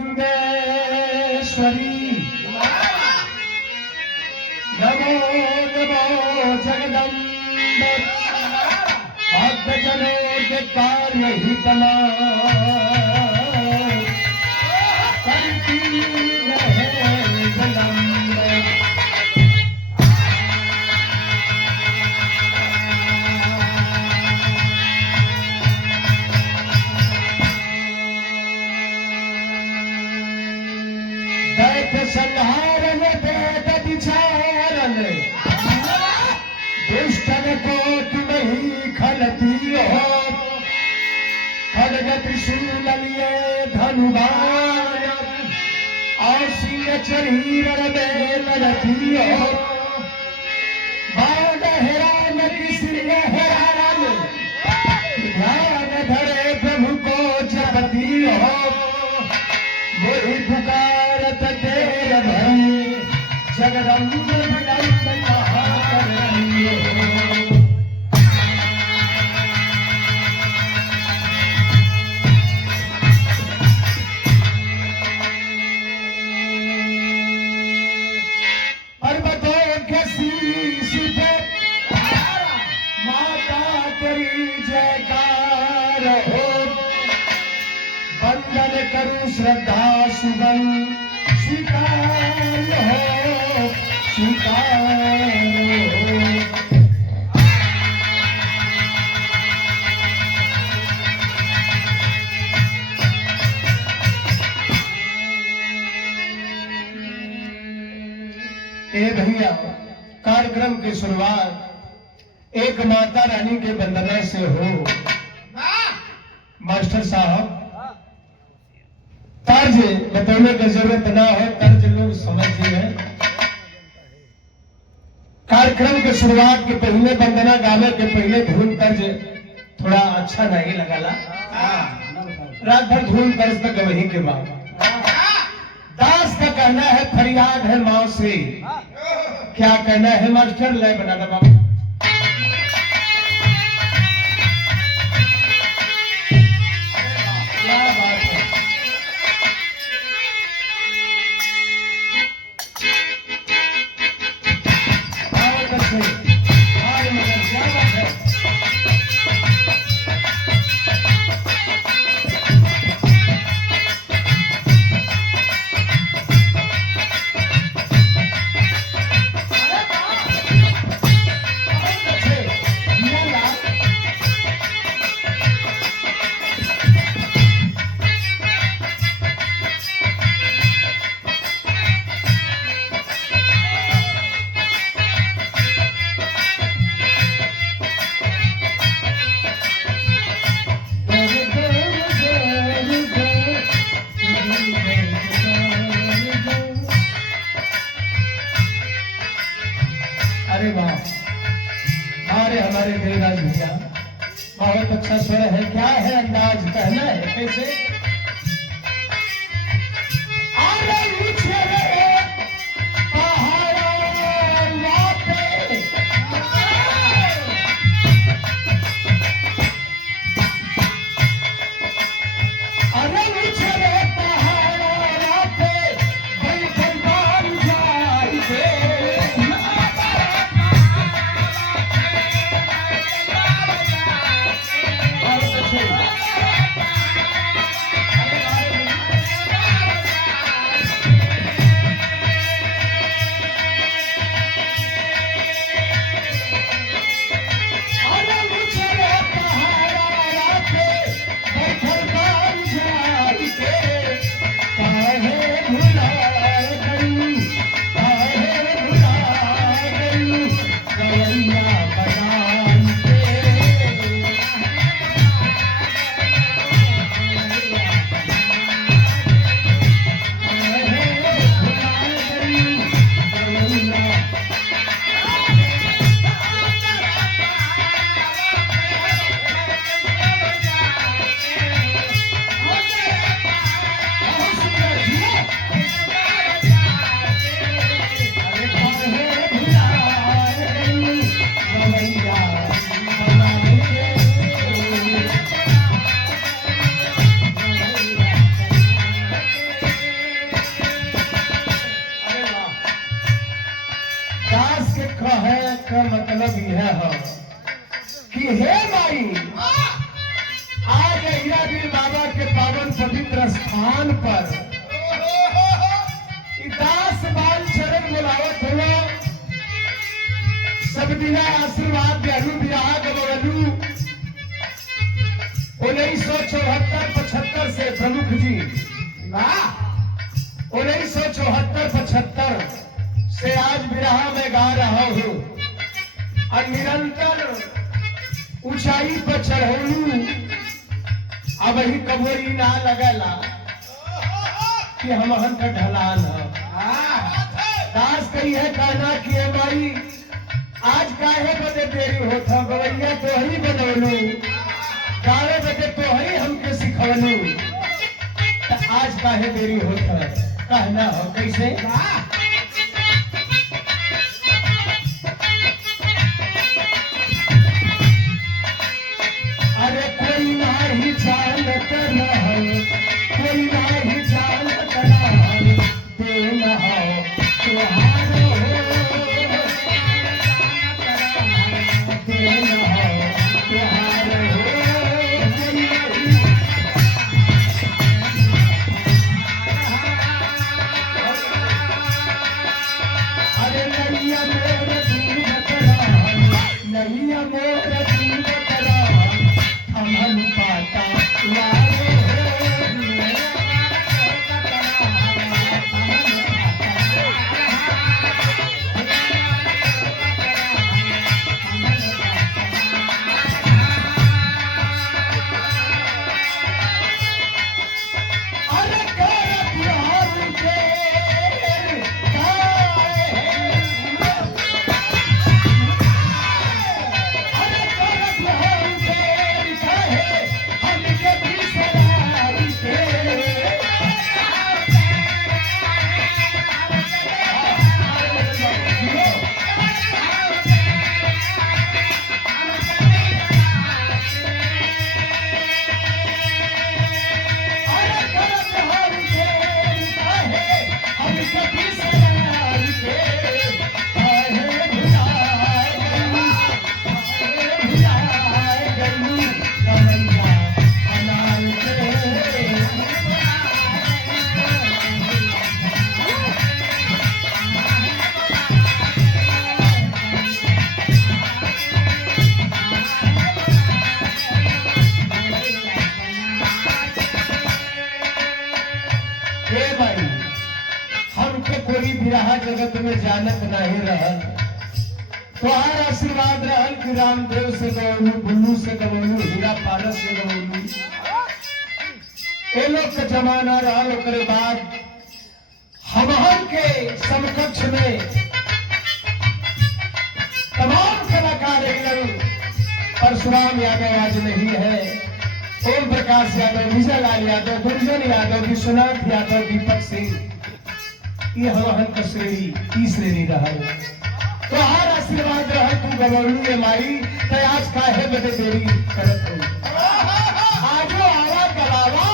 चामुंडेश्वरी नमो नमो जगदम्बे भक्तजनों के कार्य हितमा करती रहे विलंबे। दैत संहारन वेद विचारन दुष्टन को नहीं खलती हो खड्ग त्रिशूल लिए धनुबाण और सिंह शरीर में लड़ती हो बाण हेरान किसी ने हेरान ध्यान धरे प्रभु को जपती हो वही पुकारत तेर भई जगदम्ब विलंब कहा कर रही हो। पर्वतों के शीश पे माता तेरी जयकार हो वंदन करूं श्रद्धा सुगन स्वीकार हो स्वीकार हो। ए भैया कार्यक्रम की शुरुआत एक माता रानी के वंदना से हो। मास्टर साहब तर्ज बताने की जरूरत ना हो, तर्ज लोग समझिए। कार्यक्रम की शुरुआत के पहले वंदना गाने के पहले धुन तर्ज थोड़ा अच्छा नहीं लगा रात भर धुन तर्ज तक वही के बाद दास का कहना है फरियाद है माँ से। क्या कहना है मास्टर? लय बना दो बाबू। क्या बात है। बहुत अच्छे मगर क्या बात है। अरे वाह, हमारे देवराज भैया बहुत अच्छा स्वर है। क्या है अंदाज, कहना है कैसे? मतलब यह है कि हे माई आज हीराबीर बाबा के पावन पवित्र स्थान पर दास बाल चरण मिलावत हुआ सब दिना आशीर्वाद देहलू बियाह गवलू 1974-75 से प्रमुख जी 1974-75 से आज बिरहा में गा रहा हूँ और निरंतर ऊंचाई पर चढ़ोलू अब ही कबोरी ना लगला कि हम का ढलान है दास कही है कहना कि हमारी आज काहे बदे देरी होता गवैया तो ही बनौलू गावे बदे तो ही हमके सिखौलू तो आज काहे देरी होता कहना हो कैसे अरे कोई नहीं जानत न कोई नहीं जानत न देन हो त्योहार बिरहा जगत में जानत नहीं रहल तोहार आशीर्वाद रहल कि रामदेव से गवलू बुल्लू से गवलू हीरा पारस से गवलू ए लोग का जमाना रहल ओकरे बाद हमहन के समकक्ष में तमाम कलाकार परशुराम यादव आज नहीं है ओम प्रकाश यादव विजय लाल यादव गुंजन यादव विश्वनाथ यादव दीपक सिंह ये हवन का श्रेणी की श्रेणी रहा तो हर आशीर्वाद रहा तू गवलू में माई तो आज काहे बदे देरी करत हो आजो आवा गलावा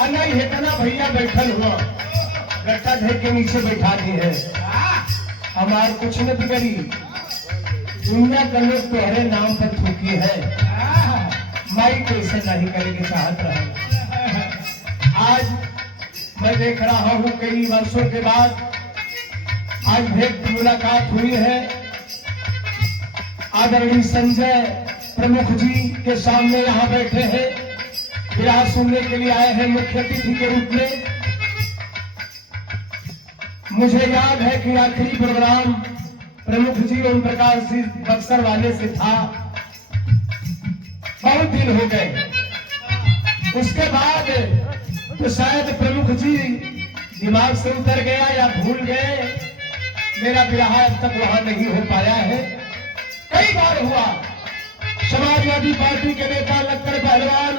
और नहीं हेतना भैया बैठल हुआ गट्टा ढेर के नीचे बैठा दी है हमार कुछ न बिगड़ी दुनिया का लोग तुम्हारे नाम पर थूकी है माई कैसे नहीं करेगी चाहत रहा आज मैं देख रहा हूँ कई वर्षों के बाद आज भेंट मुलाकात हुई है आदरणीय संजय प्रमुख जी के सामने यहाँ बैठे हैं विराह सुनने के लिए आए हैं मुख्य अतिथि के रूप में मुझे याद है कि आखिरी प्रोग्राम प्रमुख जी ओम प्रकाश जी बक्सर वाले से था बहुत दिन हो गए उसके बाद तो शायद प्रमुख जी दिमाग से उतर गया या भूल गए मेरा विवाह अब तक वहां नहीं हो पाया है कई बार हुआ समाजवादी पार्टी के नेता लक्कड़ पहलवान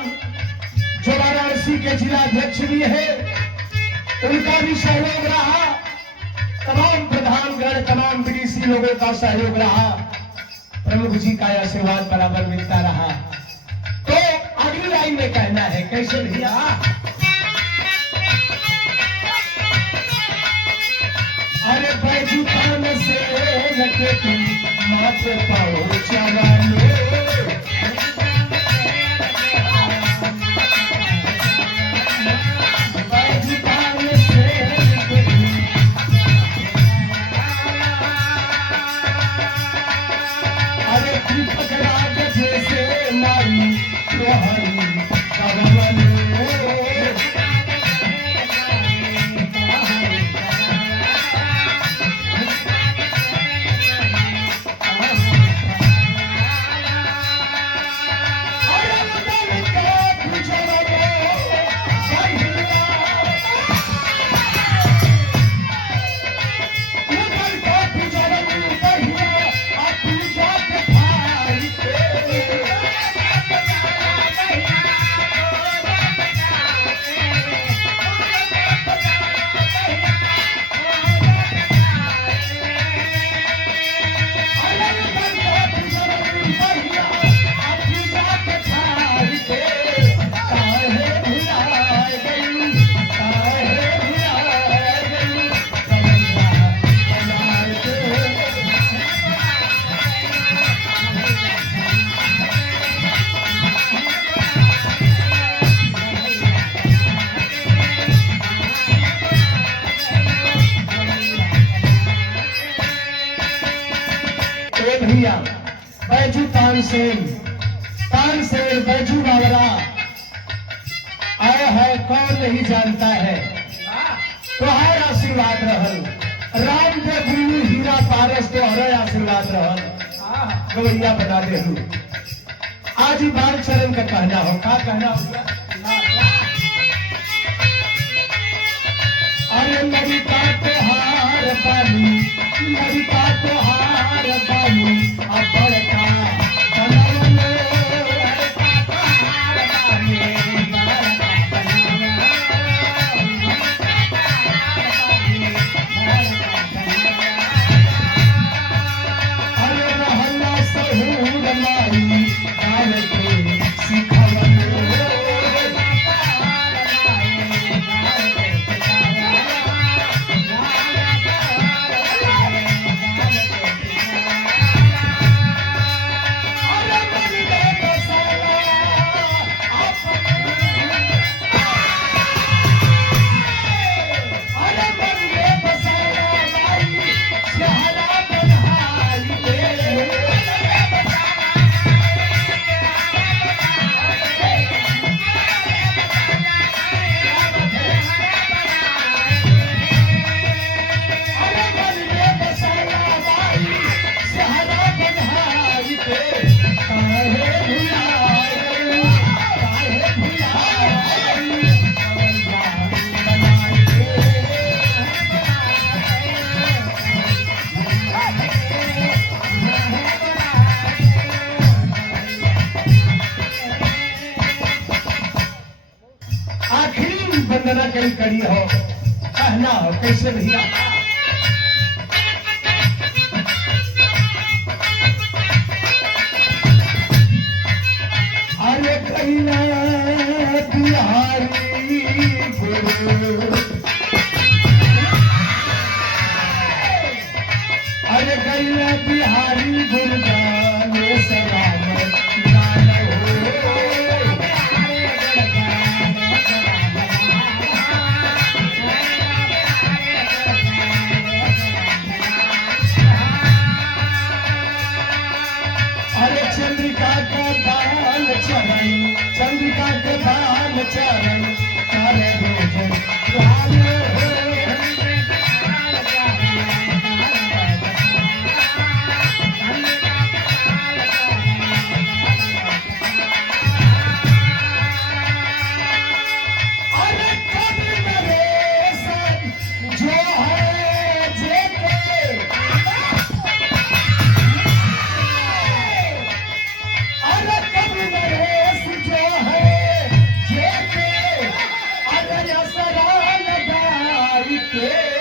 जो वाराणसी के जिला अध्यक्ष भी है उनका भी सहयोग रहा तमाम प्रधानगण तमाम बीडीसी लोगों का सहयोग रहा प्रमुख जी का आशीर्वाद बराबर मिलता रहा तो अगली लाइन में कहना है कैसे भैया अरे बैजू कान से लगे तुम पे पहुंचवालो भैया बैजू तानसेन बैजू बावरा आया है, कौन नहीं जानता है। तोहार आशीर्वाद रहल राम के गुरु हीरा पारस तोहरे आशीर्वाद रहल गवैया बना दे। आज ही बाल चरण का कहना हो, का कहना होगा? अरे मरी का तोहार पानी, मरी का तोहार पानी, अब बड़का बनवलो अरे रहला सहूर माई गाल के सिखवलो आखिरी वंदना कई कड़ी हो, कहना हो कैसे भैया? अरे कहिना बिहारी गुरु, अरे कहिना बिहारी गुरु गाने सलाम गाना हो। अरे चंद्रिका का बाल चरण, चंद्रिका के बाल चरण तारे भोजन लाल हो। अरे कभी नरेश जो है जेके, अरे कभी नरेश जो है जेके, अरे असरा लगाई के